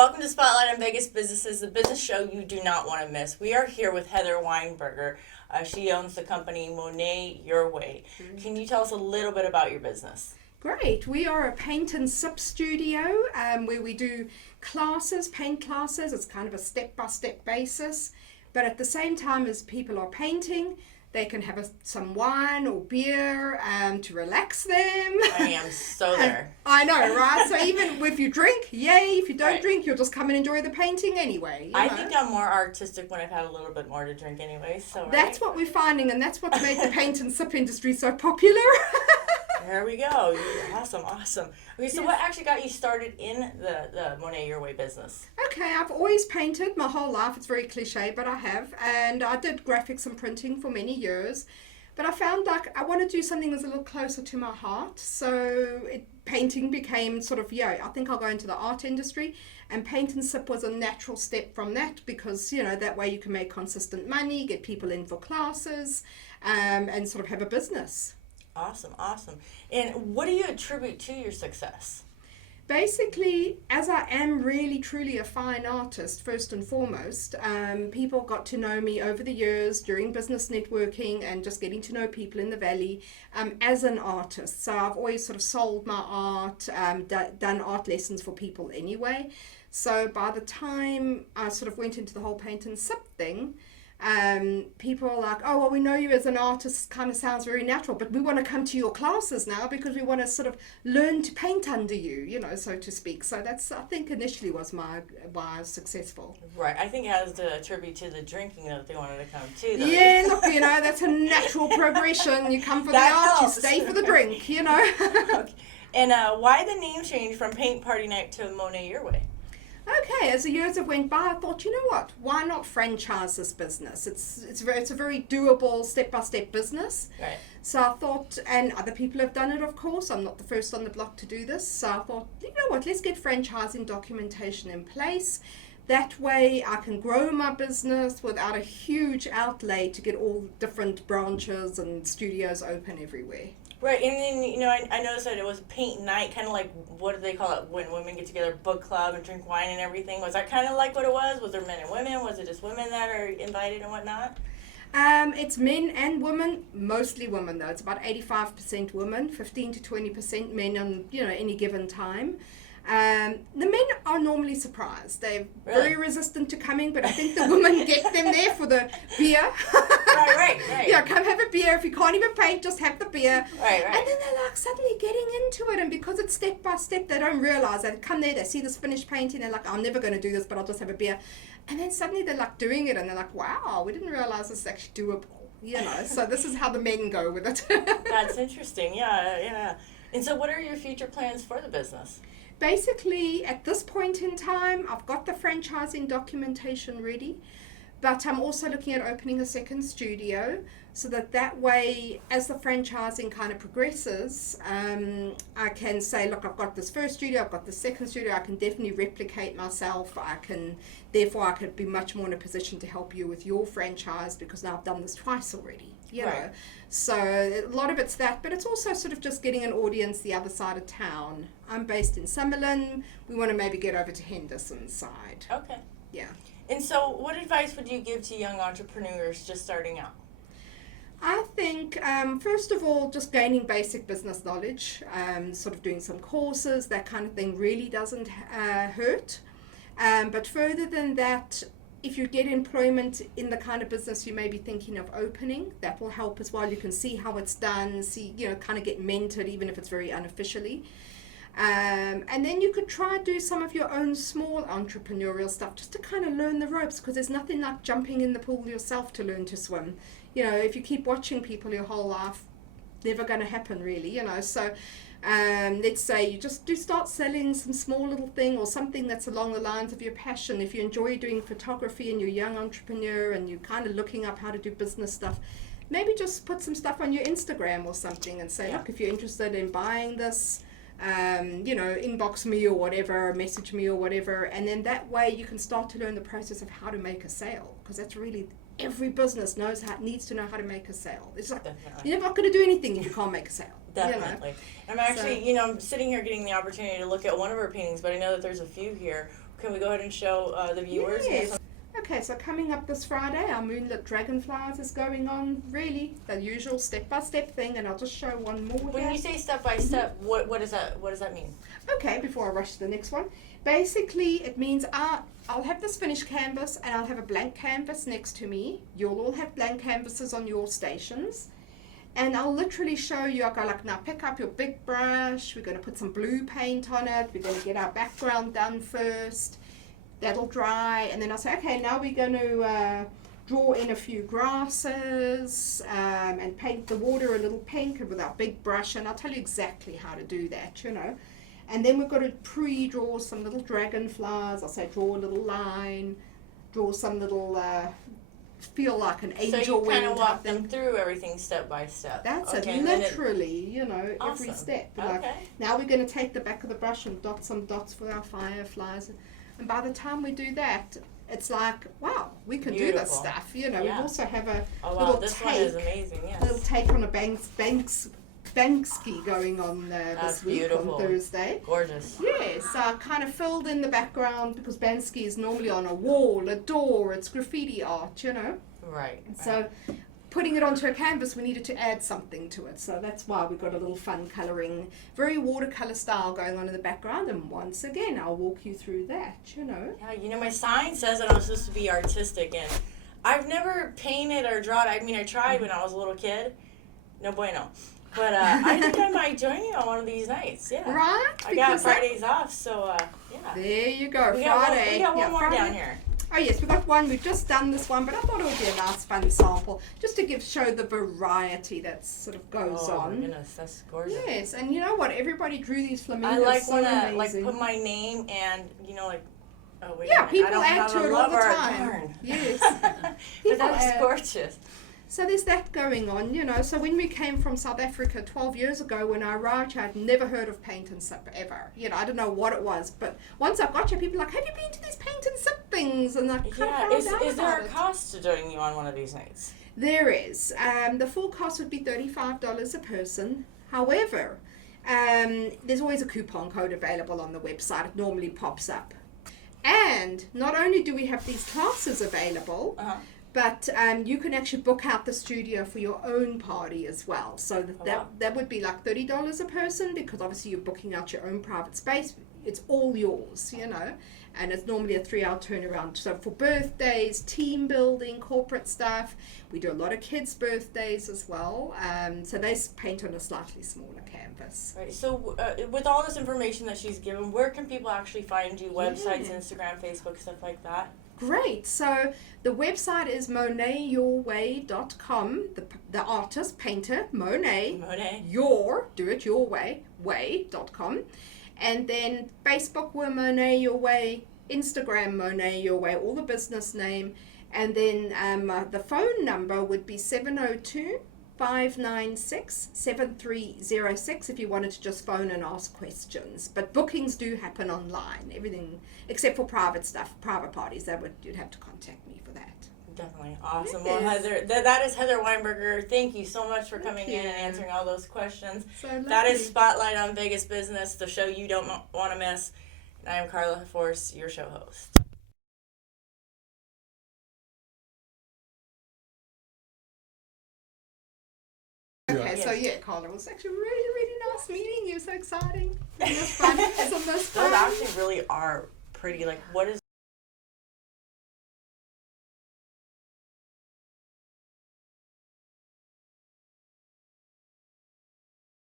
Welcome to Spotlight on Vegas Businesses, the business show you do not want to miss. We are here with Heather Weinberger. She owns the company Monet Your Way. Can you tell us a little bit about your business? Great. We are a paint and sip studio where we do classes, paint classes. It's kind of a step-by-step basis. But at the same time as people are painting, they can have some wine or beer to relax them. I am so there. I know, right? So even if you drink, yay. If you don't Right. drink, you'll just come and enjoy the painting anyway. I think I'm more artistic when I've had a little bit more to drink anyway. So That's what we're finding, and that's what's made the paint and sip industry so popular. There we go. Awesome. Okay, so Yes. what actually got you started in the Monet Your Way business? Okay, I've always painted my whole life. It's very cliche, but I have. And I did graphics and printing for many years. But I found like I want to do something that's a little closer to my heart. So painting became sort of, I think I'll go into the art industry. And paint and sip was a natural step from that because, that way you can make consistent money, get people in for classes, and sort of have a business. Awesome. And what do you attribute to your success? Basically, as I am really truly a fine artist, first and foremost, people got to know me over the years during business networking and just getting to know people in the Valley as an artist. So I've always sort of sold my art, done art lessons for people anyway. So by the time I sort of went into the whole paint and sip thing, people are like, oh, well, we know you as an artist, kind of sounds very natural, but we want to come to your classes now because we want to sort of learn to paint under you, so to speak. So that's, I think, initially was why I was successful. Right. I think it has to attribute to the drinking that they wanted to come to. Though. Yeah, look, that's a natural progression. You come for the art, helps. you stay for the drink, Okay. And why the name change from Paint Party Night to Monet Your Way? Okay, as the years have went by, I thought, you know what? Why not franchise this business? It's a very doable step-by-step business. Right. So I thought, and other people have done it, of course. I'm not the first on the block to do this. So I thought, you know what? Let's get franchising documentation in place. That way I can grow my business without a huge outlay to get all different branches and studios open everywhere. Right, and then, I noticed that it was paint night, kind of like, what do they call it, when women get together, book club and drink wine and everything. Was that kind of like what it was? Was there men and women? Was it just women that are invited and whatnot? It's men and women, mostly women though. It's about 85% women, 15 to 20% men on, any given time. The men are normally surprised. They're very resistant to coming, but I think the women get them there for the beer. Right. Yeah, come have a beer. If you can't even paint, just have the beer. Right. And then they're like suddenly getting into it, and because it's step by step, they don't realize. They come there, they see this finished painting, they're like, I'm never going to do this, but I'll just have a beer. And then suddenly they're like doing it, and they're like, wow, we didn't realize this is actually doable. So this is how the men go with it. That's interesting. Yeah. And so what are your future plans for the business? Basically, at this point in time, I've got the franchising documentation ready, but I'm also looking at opening a second studio so that way, as the franchising kind of progresses, I can say, look, I've got this first studio, I've got the second studio, I can definitely replicate myself. Therefore, I could be much more in a position to help you with your franchise because now I've done this twice already. Right. So a lot of it's that, but it's also sort of just getting an audience the other side of town. I'm based in Summerlin. We want to maybe get over to Henderson side. Okay. Yeah. And so what advice would you give to young entrepreneurs just starting out? I think, first of all, just gaining basic business knowledge, sort of doing some courses, that kind of thing really doesn't hurt. But further than that, if you get employment in the kind of business you may be thinking of opening, that will help as well. You can see how it's done, kind of get mentored, even if it's very unofficially. And then you could try to do some of your own small entrepreneurial stuff just to kind of learn the ropes, because there's nothing like jumping in the pool yourself to learn to swim. If you keep watching people your whole life, never going to happen really, So let's say you just do start selling some small little thing or something that's along the lines of your passion. If you enjoy doing photography and you're a young entrepreneur and you're kind of looking up how to do business stuff, maybe just put some stuff on your Instagram or something and say, look, if you're interested in buying this, inbox me or whatever, message me or whatever, and then that way you can start to learn the process of how to make a sale, because that's really every business needs to know how to make a sale. It's like you're not going to do anything if you can't make a sale. Definitely. I'm actually, I'm sitting here getting the opportunity to look at one of her paintings, but I know that there's a few here. can we go ahead and show the viewers? Yes. Okay, so coming up this Friday, our Moonlit Dragonflies is going on. Really, the usual step-by-step thing, and I'll just show one more. When you say step-by-step, what does that mean? Okay, before I rush to the next one. Basically, it means I'll have this finished canvas, and I'll have a blank canvas next to me. You'll all have blank canvases on your stations. And I'll literally show you, I'll go like, now pick up your big brush, we're going to put some blue paint on it, we're going to get our background done first. That'll dry, and then I'll say, okay, now we're going to draw in a few grasses and paint the water a little pink with our big brush, and I'll tell you exactly how to do that, you know. And then we've got to pre-draw some little dragonflies. I'll say draw a little line, draw some little, feel like an angel wing. So you kind of walk them through everything step by step. That's it, literally, you know, awesome. Every step. Okay. Like, now we're going to take the back of the brush and dot some dots for our fireflies. And by the time we do that, it's like, wow, we can do this stuff. You know, we also have a little this take, one is amazing, yes. little take on a Banksy going on this week on Thursday. Gorgeous. Yes, so I kind of filled in the background because Banksy is normally on a wall, a door, it's graffiti art, you know. Right. So putting it onto a canvas, we needed to add something to it. So that's why we got a little fun colouring, very watercolour style going on in the background. And once again, I'll walk you through that, you know. Yeah, you know, my sign says that I'm supposed to be artistic, and I've never painted or drawn. I mean, I tried when I was a little kid. No bueno. But I think I might join you on one of these nights, yeah. Right? I got Fridays off, so yeah. There you go, we Friday. We got one more Friday. down here. Oh yes, we've got one. We've just done this one, but I thought it would be a nice fun sample just to show the variety that sort of goes on. Oh my goodness, that's gorgeous. Yes, and you know what? Everybody drew these flamingos. I like so when I amazing. put my name and oh wait. Yeah, people I don't add have to a it all the lover. time. Darn. Yes, But that's gorgeous. So there's that going on, you know. So when we came from South Africa 12 years ago, when I arrived here, I'd never heard of paint and sip ever. You know, I don't know what it was, but once I got here, people were like, have you been to these paint and sip things? And I kind of found out is there a it. cost to joining you on one of these nights? There is. The full cost would be $35 a person. However, there's always a coupon code available on the website. It normally pops up. And not only do we have these classes available, but you can actually book out the studio for your own party as well. So that would be like $30 a person, because obviously you're booking out your own private space. It's all yours, you know, and it's normally a 3-hour turnaround. So for birthdays, team building, corporate stuff, we do a lot of kids' birthdays as well. So they paint on a slightly smaller canvas. Right. So with all this information that she's given, where can people actually find you? Websites, Instagram, Facebook, stuff like that? Great. So the website is monetyourway.com. The artist, painter, Monet. Do it your way, way.com. And then Facebook, we're Monet Your Way. Instagram, Monet Your Way, all the business name. And then the phone number would be 702-596-7306 if you wanted to just phone and ask questions. But bookings do happen online, everything except for private stuff, private parties. You'd have to contact me for that. Definitely. Awesome. Yes. Well, Heather, that is Heather Weinberger. Thank you so much for coming in and answering all those questions. So lovely. That is Spotlight on Vegas Business, the show you don't want to miss. And I am Karla Force, your show host. Okay, so Karla, it was actually really, really nice meeting you. So exciting. It was fun. It's the most fun. Those actually really are pretty. Like, what is